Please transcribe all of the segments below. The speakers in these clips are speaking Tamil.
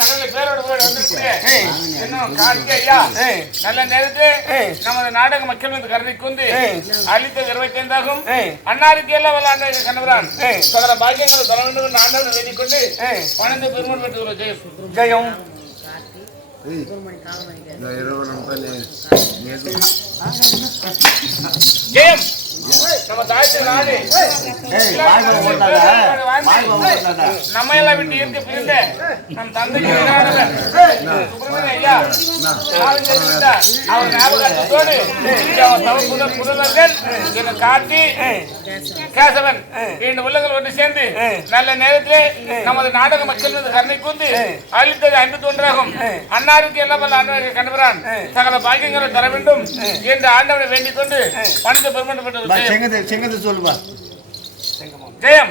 நல்ல பேரோட போய் வந்திருக்கிறேன். இன்னும் கார்த்தி ஐயா நல்ல நேரத்தில் நமது நாடக மக்கள் மீது கருணை கொண்டு அளித்த 25 ஆகும். அன்னாருக்கு எல்லாம் விளையாண்ட கணவரான் சகல பாக்கியங்களை தர வேண்டும் என்று ஆண்டவனை வேண்டிக் கொண்டு பணத்தை பெருமாள் பெற்றுள்ள ஜெயம் ஜெயம் நம்ம தாயத்து நாடு நம்ம எல்லாம் விட்டு இருந்து பிரிந்த நம் தந்தைக்கு ஐயா அவர் ஞாபகத்தோடு முதல்வர்கள் காட்டி கேசவன் இந்த உள்ளங்கள் ஒன்று சேர்ந்து நல்ல நேரத்திலே நமது நாடக மக்கள் மீது கருணை கூர்ந்து அளித்தது 51 ஆகும். அன்னாருக்கு எல்லாம் கணவரான் சகல பாக்கியங்களை தர வேண்டும் என்று ஆண்டவனை வேண்டிக் கொண்டு பணத்தை பெருமாள் பெற்றது செங்கத்தை சொல்லுவா ஜெயம்.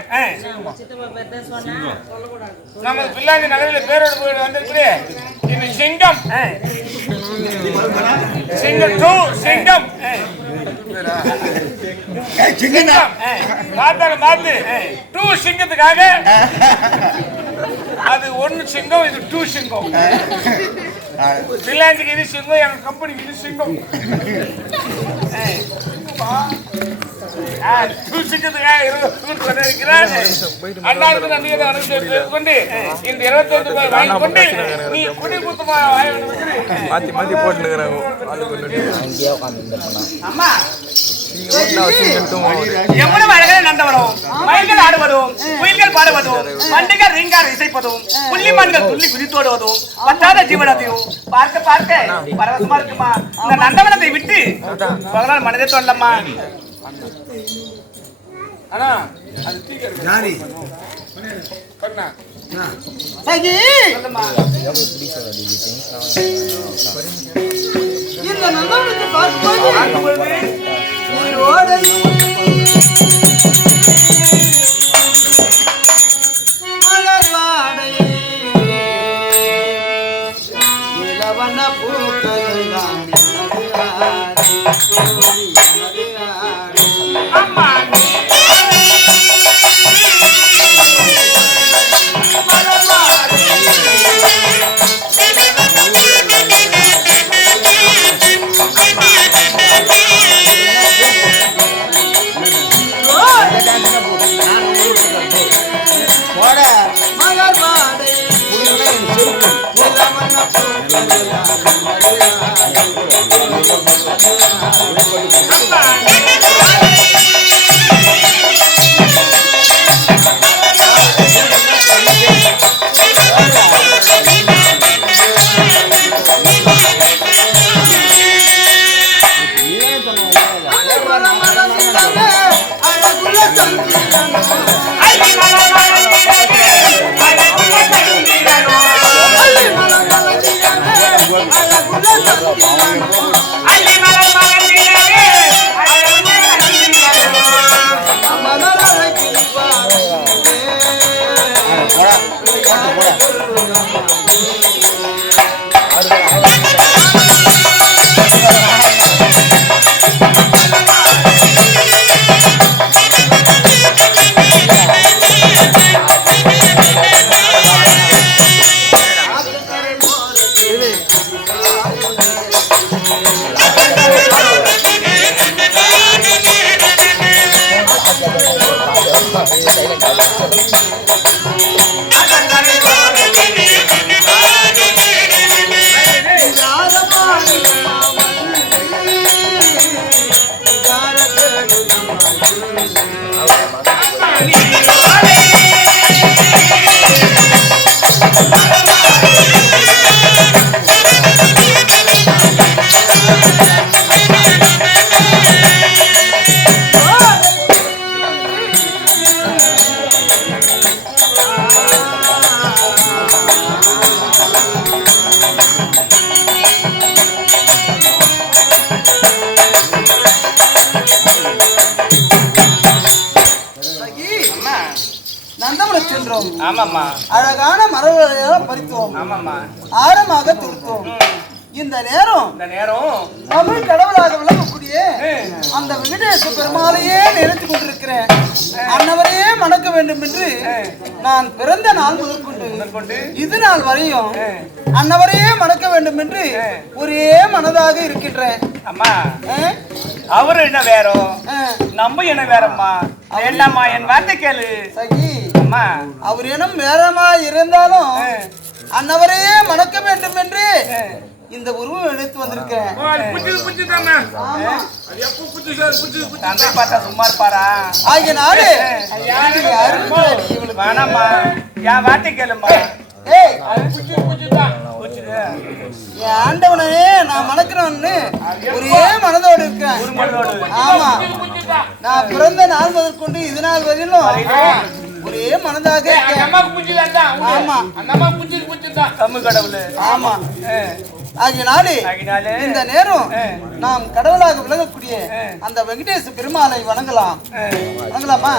நமது பிள்ளாஞ்சி நகரில் பேரோடு போய் வந்திருக்கிறேன். இது சிங்கம் சிங்கம் 2 சிங்கம் சிங்கம் பார்த்தாலும் பார்த்து 2 சிங்கத்துக்காக அது 1 சிங்கம் இது 2 சிங்கம். பிள்ளாஞ்சிக்கு இது சிங்கம் எங்க கம்பெனிக்கு இது சிங்கம். அண்ணாவுக்கு நன்றியை கொண்டு இந்த 25 ரூபாய் வாங்கி கொண்டு நீ குடி குத்தமா மாத்தி போட்டுக்கிறாங்க. எவ்வளவு அழகான நந்தவனம், மயில்கள் ஆடுவதும் குயில்கள் பாடுவதும் வண்டுகள் ரீங்கார் இசைப்பதும் புள்ளிமான்கள் துள்ளி குதித்தோடுவதும் பத்தாத ஜீவனத்தையும் பார்க்க பார்க்க பரவசமா இருக்குமா. இந்த நந்தவனத்தை விட்டு பகவான் மனதை தோண்டலம்மா. அண்ணா அது தீக்கறே கண்ணா சகி இந்த நந்தவனத்தை பார்க்கும்போது நீரோடை மலர்வாடை இளவன பூக்கள் அம்மா அழகான மரங்களை பறித்தோம், ஆழமாக துடுத்தோம். இந்த நேரம் தமிழ் கடவுளாக விளங்கக்கூடிய அந்த வெங்கடேச பெருமாளையே நினைத்துக் கொண்டிருக்கிறேன். அன்னவரையே மணக்க வேண்டும் என்று நான் பிறந்த நாள் முதற்கொண்டு இது நாள் வரையும் அன்னவரையே மணக்க வேண்டும் என்று ஒரே மனதாக இருக்கின்றேன். அம்மா அவரு என்ன வேறோம் நம்ம என்ன வேறம்மா வேண்டாமா என் வார்த்தை கேளு சகி. அம்மா அவர் இனம் வேறமா இருந்தாலும் அன்னவரையே மணக்க வேண்டும் என்று இந்த உருவம் எடுத்து வந்திருக்கேன். பார்த்தா சும்மா இருப்பாரா? ஆகியனாலே வேணாம்மா என் வார்த்தை கேளுமா. ஆண்டவனே நான் மணக்கிறவன்னு ஒரே மனதோடு இருக்கேன். ஆமா, நான் பிறந்த நாள் முதற்கொண்டு இது நாள் வரையிலும் ஒரே மனதாக ஆமா தமிழ் கடவுள். ஆமா, ஆகினாலே இந்த நேரம் நாம் கடவுளாக விளங்கக்கூடிய அந்த வெங்கடேச பெருமாளை வணங்கலாம். வணங்கலாமா?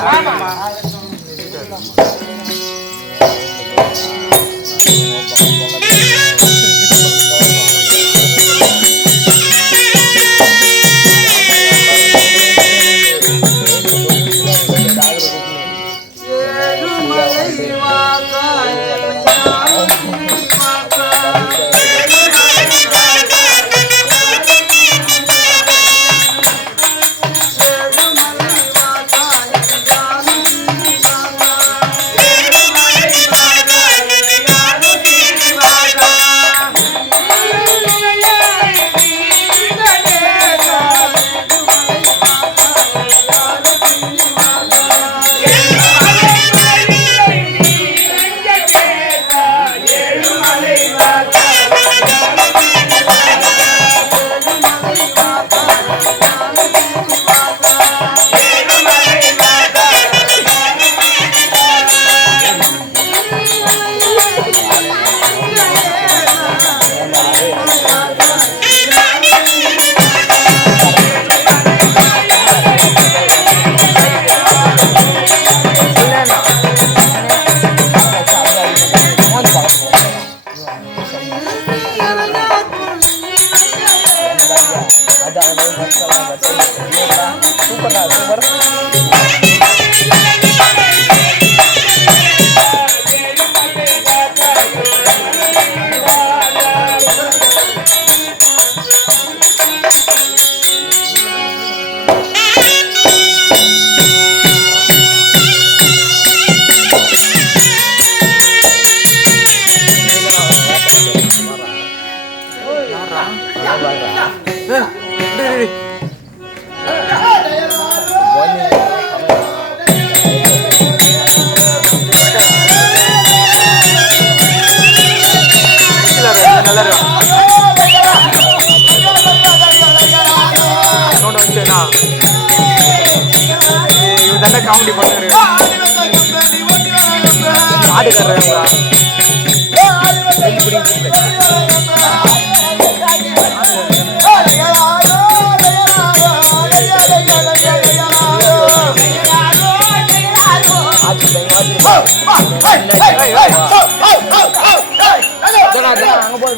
காமெடி பண்ணுறாரு ஆடுகாரங்களா அங்க போய்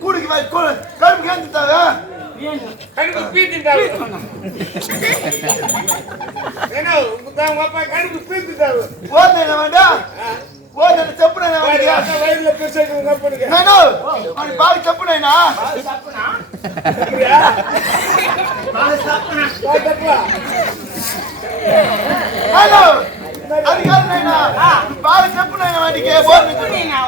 கூடிக்கு கரும்பு கேந்துட்டாங்க கடுப்பு பீத்திட்டாங்க என்ன கடுப்பு பீத்திட்டாங்க போதே வேண்டாம் போதே செப்புனா வயதுல பேசுறதுங்க பாவி செப்புனா ஹலோ அது பாவி செப்புனா வாடிக்கே